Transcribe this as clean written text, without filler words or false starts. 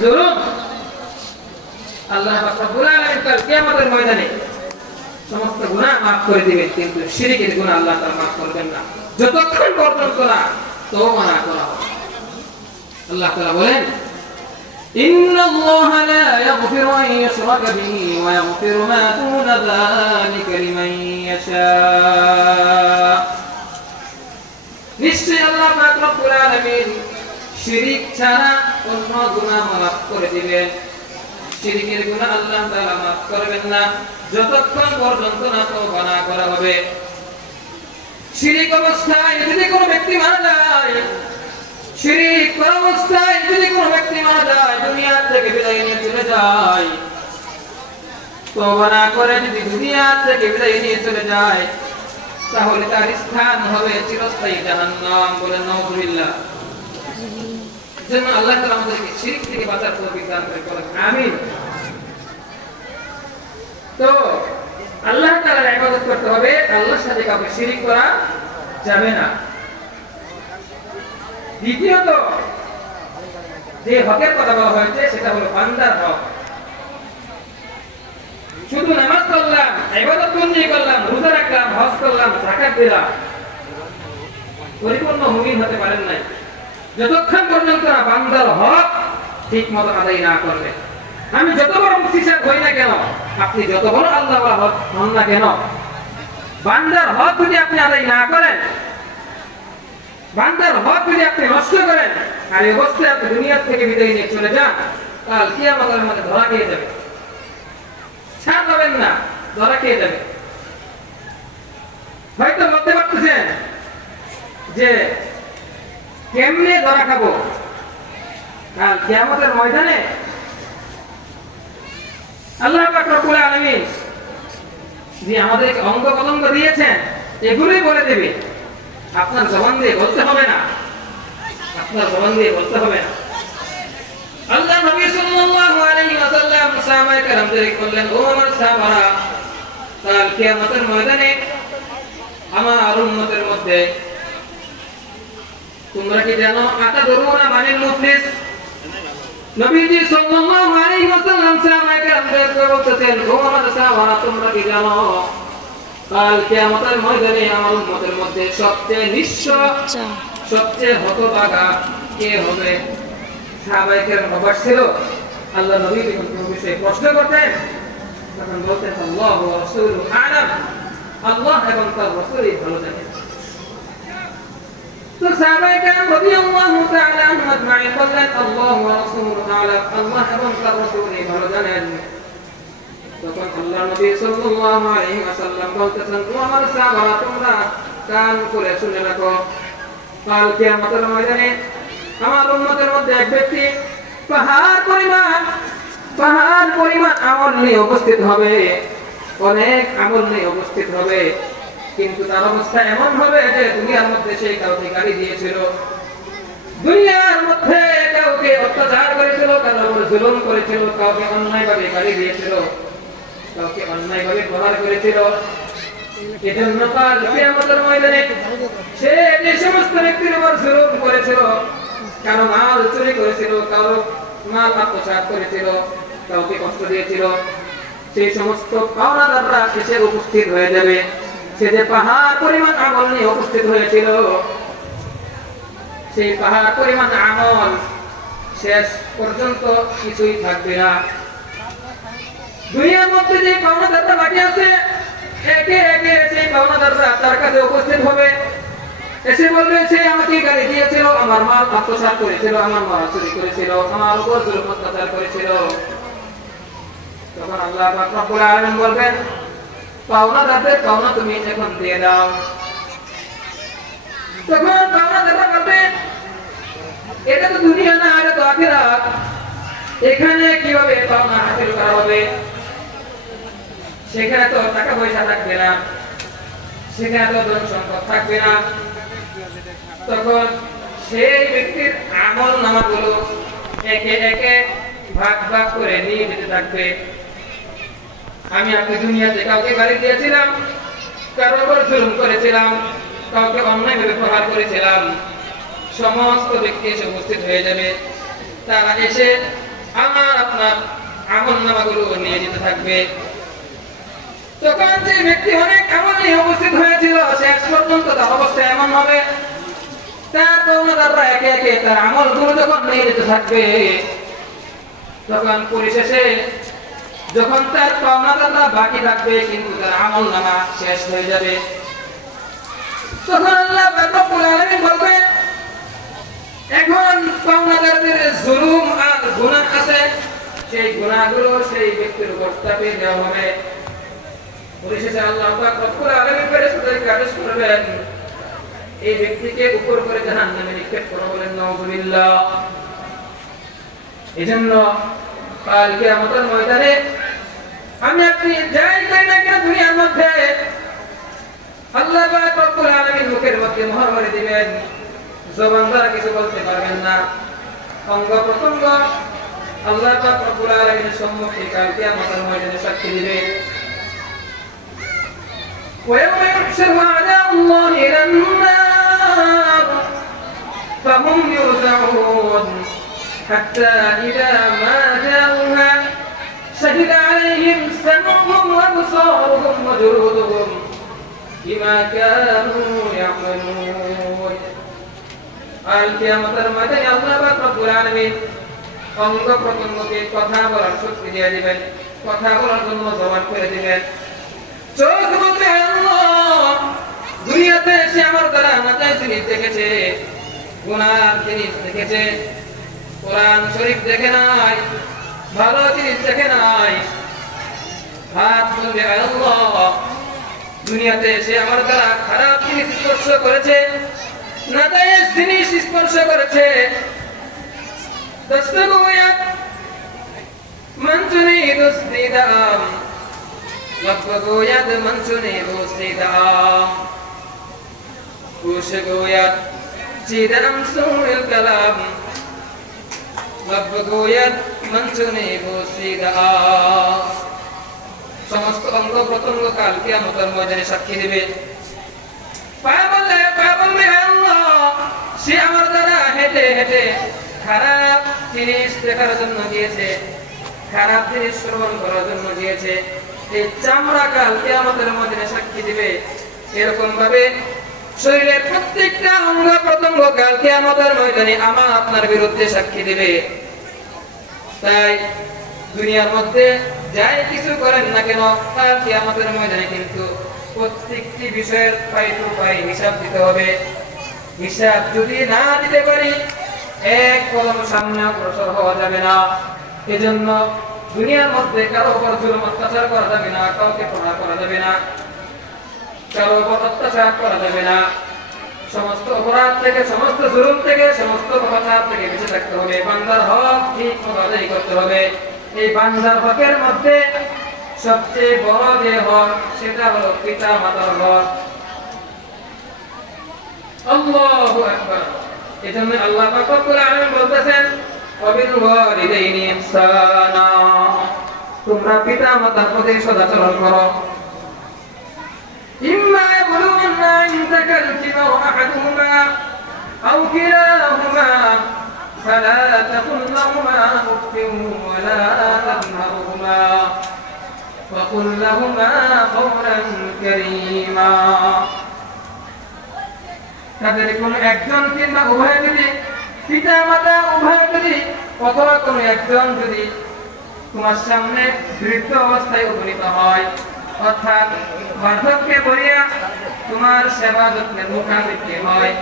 জুলুম আল্লাহ পাক রব্বুল আলামিন কাল কিয়ামতের ময়দানে সমস্ত গুনাহ maaf করে দিবেন, কিন্তু শিরকের গুনাহ আল্লাহ তাআলা maaf করবেন না যতক্ষণ পর্যন্ত না তওবা না করা হবে। আল্লাহ তাআলা বলেন, ইন্নাল্লাহা লা ইয়াগফিরু আন ইউশরাকা বিহি ওয়া ইয়াগফিরু মা দুনা যালিকা লিমান ইয়াশা। নিশ্চয়ই আল্লাহ পাক রব্বুল আলামিন শিরক ছাড়া অন্য গুনাহ maaf করে দিবেন, শিরকের গুনাহ আল্লাহ তাআলা maaf করবেন না যতক্ষণ পর্যন্ত না তওবা না করা হবে। শিরক অবস্থায় যদি কোনো ব্যক্তি মারা যায়, শিরক অবস্থায় যদি কোনো ব্যক্তি মারা যায়, দুনিয়া থেকে বিদায় নিয়ে চলে যায়, তওবা না করে যদি দুনিয়া থেকে বিদায় নিয়ে চলে যায়, তাহলে তার স্থান হবে চিরস্থায়ী জাহান্নাম। বলেন নাউযুবিল্লাহ। যেন আল্লাহ তাআলা আমাদেরকে শিরক থেকে বাঁচার তৌফিক দান করেন, আমিন। তো আল্লাহ তাআলার ইবাদত করতে হবে, আল্লাহর সাথে কাউকে শিরক করা যাবে না। দ্বিতীয়ত যে হকের কথা বলা হয়েছে সেটা হলো বান্দার হক। শুধু নামাজ পড়লাম, ইবাদত বন্দেগি করলাম, রোজা রাখলাম, হজ করলাম, যাকাত দিলাম, পরিপূর্ণ মুমিন হতে পারেন নাই যতক্ষণ পর্যন্ত না বান্দার হক ঠিক মতো আদায় না করবে। আমি যত বড় মুফতি সাহেব হই না কেন, আপনি যত বড় আল্লাহ হক হন না কেন, বান্দার হক যদি আপনি আদায় না করেন, বান্দার হক যদি আপনি নষ্ট করেন, আর এই অবস্থায় আপনি দুনিয়া থেকে বিদায় নিয়ে চলে যান, কাল কিয়ামতের মাঠে ধরা খেয়ে যাবে, ছাড় পাবেন না, ধরা খেয়ে যাবে। হয়তো বলতে পারতেছেন যে কেমনে ধরা খাবো? কাল কিয়ামতের ময়দানে আল্লাহ পাক রব্বুল আলামিন যে আমাদেরকে অঙ্গ প্রত্যঙ্গ দিয়েছেন এগুলোই বলে দেবে, আপনার জবান দিয়ে বলতে হবে না, আপনার জবান দিয়ে বলতে হবে না। আল্লাহ নবী সাল্লাল্লাহু আলাইহি ওয়াসাল্লাম সাহাবায়ে কেরামদেরকে বললেন, ও আমার সাহাবারা, কাল কিয়ামতের ময়দানে আমার উম্মতের মধ্যে তোমরা কি জানো আতাদরুনা মানিল মুফলিস? নবীজি সাল্লাল্লাহু আলাইহি ওয়াসাল্লাম সাহাবায়ে কেরামদেরকে বলতেছেন, ও আমার সাহাবারা, তোমরা কি জানো কাল কিয়ামতের ময়দানে আমার উম্মতের মধ্যে সবচেয়ে নিঃস্ব, সবচেয়ে হতভাগা কে হবে? সাহাবায়ে কেরাম অবাক ছিল। আল্লাহ নবী যখন কোনো বিষয়ে প্রশ্ন করতেন তখন বলতেন, আল্লাহু ওয়া রাসূলুহু আ'লাম, আল্লাহ এবং তার রাসূলই ভালো জানেন। তো সাহাবায়ে কেরাম রাদিয়াল্লাহু তাআলা আনহুম আজমাইন বললেন, আল্লাহু ওয়া রাসূলুহু আ'লাম, আল্লাহ এবং তার রাসূলই ভালো জানেন। তখন আল্লাহ নবী সাল্লাল্লাহু আলাইহি ওয়াসাল্লাম বলতেছেন, ও আমার সাহাবারা, তোমরা কান করে শুনে রাখো, কাল কিয়ামতের ময়দানে আমার উম্মতের মধ্যে এক ব্যক্তি পাহাড় পরিমাণ আমল নিয়ে উপস্থিত হবে, অনেক আমল নিয়ে উপস্থিত হবে, কিন্তু তার অবস্থা এমন হবে যে দুনিয়ার মধ্যে সে কাউকে গালি দিয়েছিল, দুনিয়ার মধ্যে কাউকে অত্যাচার করেছিল, কারোর উপর জুলুম করেছিল, কাউকে অন্যায়ভাবে গালি দিয়েছিল, কাউকে অন্যায়ভাবে প্রহার করেছিল। এজন্য কাল কিয়ামতের ময়দানে সে যে সমস্ত ব্যক্তির উপর জুলুম করেছিল, কারো মাল চুরি করেছিল, কারো মাল আত্মসাৎ করেছিল, কাউকে কষ্ট দিয়েছিল, সেই সমস্ত পাওনাদাররা এসে উপস্থিত হয়ে যাবে। সে যে পাহাড় পরিমাণ আমল নিয়ে উপস্থিত হয়েছিল, সেই পাহাড় পরিমাণ আমল শেষ পর্যন্ত কিছুই থাকবে না। দুনিয়ার মধ্যে যে পাওনাদাররা বাকি আছে, একে একে সেই পাওনাদাররা তার কাছে উপস্থিত হবে, এসে বলবে, সে আমাকে গালি দিয়েছিল, আমার মাল আত্মসাৎ করেছিল, আমার মাল চুরি করেছিল, আমার উপর জুলুম অত্যাচার করেছিল। তখন আল্লাহ পাক রব্বুল আলামিন বলবেন, পাওনাদারদের পাওনা তুমি এখন দিয়ে দাও। তখন পাওনাদাররা বলবে, এটা তো দুনিয়া না, এটা তো আখিরাত, এখানে কিভাবে পাওনা হাসিল করা হবে? সেখানে তো টাকা পয়সা থাকবে না, সেখানে তো ধন সম্পদ থাকবে না। তখন সেই ব্যক্তির আমল নামাগুলো একে একে ভাগ ভাগ করে নিয়ে যেতে থাকবে। আমি আপনি দুনিয়াতে কাউকে গালি দিয়েছিলাম, কারোর উপর জুলুম করেছিলাম, কাউকে অন্যায়ভাবে প্রহার করেছিলাম, সমস্ত ব্যক্তি এসে উপস্থিত হয়ে যাবে। তারা এসে আমার আপনার আমলনামাগুলো নিয়ে যেতে থাকবে। তখন যে ব্যক্তি অনেক আমল নিয়ে উপস্থিত হয়েছিল শেষ পর্যন্ত তার অবস্থা এমন হবে, তার পাওনাদাররা একে একে তার আমলগুলো যখন নিয়ে যেতে থাকবে, তখন পরিশেষে যখন তার পাওনাদাররা বাকি থাকবে কিন্তু তার আমলনামা শেষ হয়ে যাবে, তখন আল্লাহ রাব্বুল আলামিন বলবেন, এখন পাওনাদারদের জুলুম আর গুনাহ আছে, সেই গুনাহগুলো সেই ব্যক্তির উপর চাপিয়ে দেওয়া হবে। পরিশেষে আল্লাহ পাক রব্বুল আলামিন ফেরেশতাদেরকে আদেশ করবেন, এই ব্যক্তিকে উপর করে জাহান্নামে নিক্ষেপ করো, বলেন নাউযুবিল্লাহ। এজন্য কাল কিয়ামতের ময়দানে আমি আপনি যাই করি না কেন দুনিয়ার মধ্যে আল্লাহ পাক রব্বুল আলামিন মুখের মধ্যে মোহর মেরে দিবেন, জবান দ্বারা কিছু বলতে পারবেন না। অঙ্গ প্রত্যঙ্গ আল্লাহ পাক রব্বুল আলামিনের সম্মুখে কাল কিয়ামতের ময়দানে সাক্ষী দিবে। ويوم يحشر أعداء الله إلى النار فهم يوزعون حتى إذا ما جاءوها شهد عليهم سمعهم وأبصارهم وجلودهم بما كانوا يعملون। কিয়ামতের ময়দানে আল্লাহ পাক রব্বুল আলামিন অঙ্গ প্রত্যঙ্গকে কথা বলার শক্তি দিয়ে দিবেন, কথা বলার জন্য জবান করে দিবেন। চোখ বলবে, আল্লাহ দুনিয়াতে সে আমার দ্বারা নাজায়েজ জিনিস দেখেছে, গুনার জিনিস দেখেছে, কোরআন শরীফ দেখে নাই, ভালো জিনিস দেখে নাই। হাত বলবে, আল্লাহ দুনিয়াতে সে আমার দ্বারা খারাপ জিনিস স্পর্শ করেছে, নাজায়েজ জিনিস স্পর্শ করেছে। দস্তগোয়াত মনসুনি দুসদিদাম লবগোয়াত মনসুনি দুসদিদাম কুশগোয়াত চিদাম সুল কালাম লবগোয়াত মনসুনি দুসদিদাম। সমস্ত অঙ্গ প্রত্যঙ্গ কাল কিয়ামতের ময়দানে সাক্ষী দিবে। পায়া বলবে, আল্লাহ সে আমার দ্বারা হেঁটে হেঁটে খারাপ জিনিস দেখার জন্য গিয়েছে, খারাপ জিনিস শ্রবণ করার জন্য গিয়েছে। এই চামড়া কাল কিয়ামতের ময়দানে সাক্ষী দিবে। এরকম ভাবে শরীরের প্রত্যেকটা অঙ্গ প্রত্যঙ্গ কাল কিয়ামতের ময়দানে আমার আপনার বিরুদ্ধে সাক্ষী দিবে। তাই দুনিয়ার মধ্যে যাই কিছু করেন না কেন, কাল কিয়ামতের ময়দানে কিন্তু প্রত্যেকটি বিষয়ের পাই টু পাই হিসাব দিতে হবে। হিসাব যদি না দিতে পারি এক কদম সামনে অগ্রসর হওয়া যাবে না। এজন্য দুনিয়ার মধ্যে কারো উপর জুলুম অত্যাচার করা যাবে না, কাউকে প্রহার করা যাবে না, কারো উপর অত্যাচার করা যাবে না। সমস্ত অপরাধ থেকে, সমস্ত জুলুম থেকে, সমস্ত অত্যাচার থেকে বেঁচে থাকতে হবে। বান্দার হক ঠিক মতো আদায় করতে হবে। এই বান্দার হকের মধ্যে সবচেয়ে বড় যে হক সেটা হলো পিতা মাতার হক। আল্লাহু আকবার। এজন্য আল্লাহ পাক রব্বুল আলামিন বলতেছেন, ওয়াবিল ওয়ালিদাইনি ইহসানা, তোমরা পিতা মাতার প্রতি সদাচরণ করো। ইম্মা ইয়াবলুগান্না ইনদাকাল কিবারু আহাদুহুমা আও কিলাহুমা ফালা তাকুল লাহুমা উফফিন ওয়ালা তানহারহুমা وقل لهما قولا كريما। তাদের কোন একজন কিংবা উভয় যদি, পিতা মাতা উভয় যদি, অথবা কোন একজন যদি তোমার সামনে বৃদ্ধ অবস্থায় উপনীত হয়, অর্থাৎ বার্ধক্যে পড়িয়া তোমার সেবা যত্নের মুখাপেক্ষী হয়,